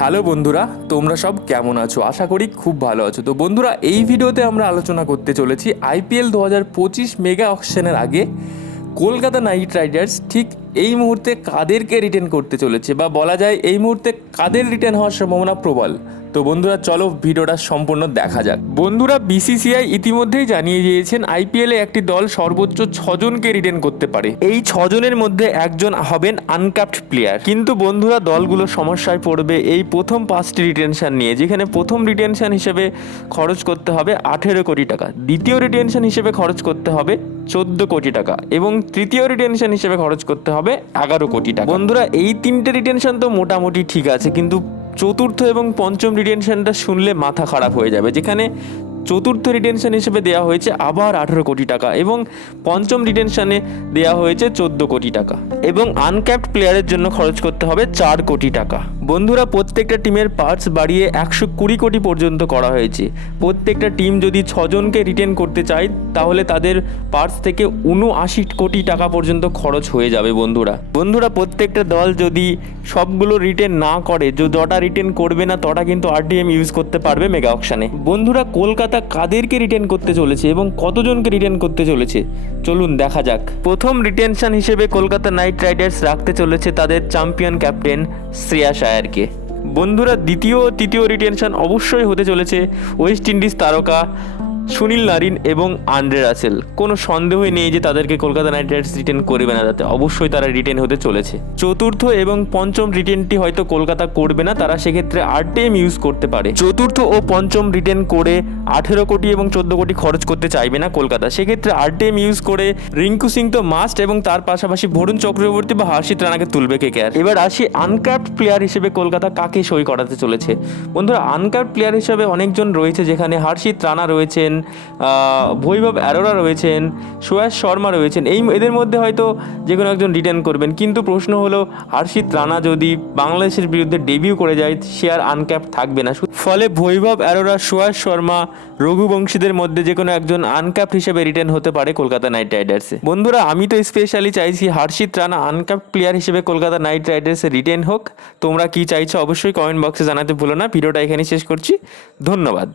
Hello বন্ধুরা, তোমরা সব কেমন আছো? আশা করি খুব ভালো আছো। তো বন্ধুরা, এই ভিডিওতে আমরা আলোচনা করতে চলেছি আইপিএল 2025 মেগা অকশনের আগে কলকাতা নাইট রাইডার্স ঠিক এই মুহূর্তে কাদেরকে রিটেন করতে চলেছে, বা বলা যায় এই মুহূর্তে কাদের রিটেন হওয়ার সম্ভাবনা প্রবল। তো বন্ধুরা চলো ভিডিওটা সম্পূর্ণ দেখা যাক। বন্ধুরা, বিসিসিআই ইতিমধ্যেই জানিয়ে দিয়েছেন আইপিএলে একটি দল সর্বোচ্চ 6জনকে রিটেন করতে পারে। এই 6জনের মধ্যে একজন হবেন আনক্যাপড প্লেয়ার। কিন্তু বন্ধুরা, দলগুলো সমস্যায় পড়বে এই প্রথম 5টি রিটেনশন নিয়ে, যেখানে প্রথম রিটেনশন হিসেবে খরচ করতে হবে 18 কোটি টাকা, দ্বিতীয় রিটেনশন হিসেবে খরচ করতে হবে 14 কোটি টাকা এবং তৃতীয় রিটেনশন হিসেবে খরচ করতে হবে 11 কোটি টাকা। বন্ধুরা, এই তিনটে রিটেনশন তো মোটামুটি ঠিক আছে, কিন্তু চতুর্থ এবং পঞ্চম রিটেনশনটা শুনলে মাথা খারাপ হয়ে যাবে, যেখানে চতুর্থ রিটেনশন হিসেবে দেওয়া হয়েছে আবার 18 কোটি টাকা এবং পঞ্চম রিটেনশনে দেওয়া হয়েছে 14 কোটি টাকা এবং আনক্যাপড প্লেয়ারের জন্য খরচ করতে হবে 4 কোটি টাকা। বন্ধুরা, প্রত্যেকটা টিমের পার্টস বাড়িয়ে 120 কোটি পর্যন্ত করা হয়েছে। প্রত্যেকটা টিম যদি 6জনকে রিটেন করতে চায় তাহলে তাদের পার্টস থেকে 79 কোটি টাকা পর্যন্ত খরচ হয়ে যাবে। বন্ধুরা, প্রত্যেকটা দল যদি সবগুলো রিটেন না করে, যটা রিটেন করবে না তটা কিন্তু আরটিএম ইউজ করতে পারবে মেগা অকশনে। বন্ধুরা, কলকাতা কাদেরকে রিটেন করতে চলেছে এবং কতজনকে রিটেন করতে চলেছে চলুন দেখা যাক। প্রথম রিটেনশন হিসেবে কলকাতা নাইট রাইডার্স রাখতে চলেছে তাদের চ্যাম্পিয়ন ক্যাপ্টেন শ্রেয়াস আয়ারকে। বন্ধুরা, দ্বিতীয় ও তৃতীয় রিটেনশন অবশ্যই হতে চলেছে ওয়েস্ট ইন্ডিজ তারকা সুনীল নারিন এবং আন্দ্রে রাসেল। কোনো সন্দেহই নেই যে তাদেরকে কলকাতা নাইট রাইডার্স রিটেন করবে না, তাতে অবশ্যই তারা রিটেন হতে চলেছে। চতুর্থ এবং পঞ্চম রিটেনটি হয়তো কলকাতা করবে না, তারা সেক্ষেত্রে আরটিএম ইউজ করতে পারে। চতুর্থ ও পঞ্চম রিটেন করে 18 কোটি এবং 14 কোটি খরচ করতে চাইবে না কলকাতা, সেক্ষেত্রে আরটিএম ইউজ করে রিঙ্কু সিং তো মাস্ট, এবং তার পাশাপাশি বরুণ চক্রবর্তী বা হর্ষিত রানাকে তুলবে কেকেআর। এবার আসি আনক্যাপড প্লেয়ার হিসেবে কলকাতা কাকে সই করাতে চলেছে। বন্ধুরা, আনক্যাপড প্লেয়ার হিসেবে অনেকজন রয়েছে, যেখানে হর্ষিত রানা রয়েছেন, বৈভব অ্যারোরা রয়েছেন, সুয়াস শর্মা রয়েছেন। এদের মধ্যে হয়তো যে কোনো একজন রিটার্ন করবেন, কিন্তু প্রশ্ন হলো হর্ষিত রানা যদি বাংলাদেশের বিরুদ্ধে ডেবিউ করে যায় সে আর আনক্যাপ থাকবে না, ফলে বৈভব অ্যারোরা, সুয়াস শর্মা, রঘুবংশীদের মধ্যে যে কোনো একজন আনক্যাপ হিসেবে রিটার্ন হতে পারে কলকাতা নাইট রাইডার্সে। বন্ধুরা, আমি তো স্পেশালি চাইছি হর্ষিত রানা আনক্যাপ প্লেয়ার হিসেবে কলকাতা নাইট রাইডার্সে রিটেন হোক। তোমরা কি চাইছো অবশ্যই কমেন্ট বক্সে জানাতে ভুলো না। ভিডিওটা এখানে শেষ করছি, ধন্যবাদ।